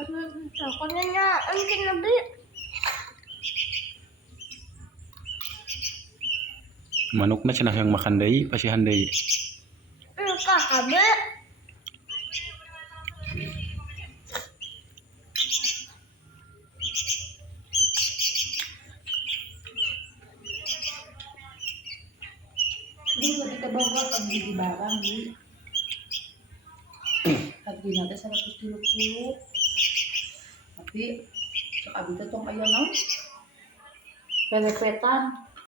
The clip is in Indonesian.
Ako na na ang kinabi. Manok na siya yang makan day, pasihan day. Kakabi. Di ko dito bawa pag gigibarang di. Pag ginata sa 120. Tapi sa kabita tong ayaw na. Penepetan.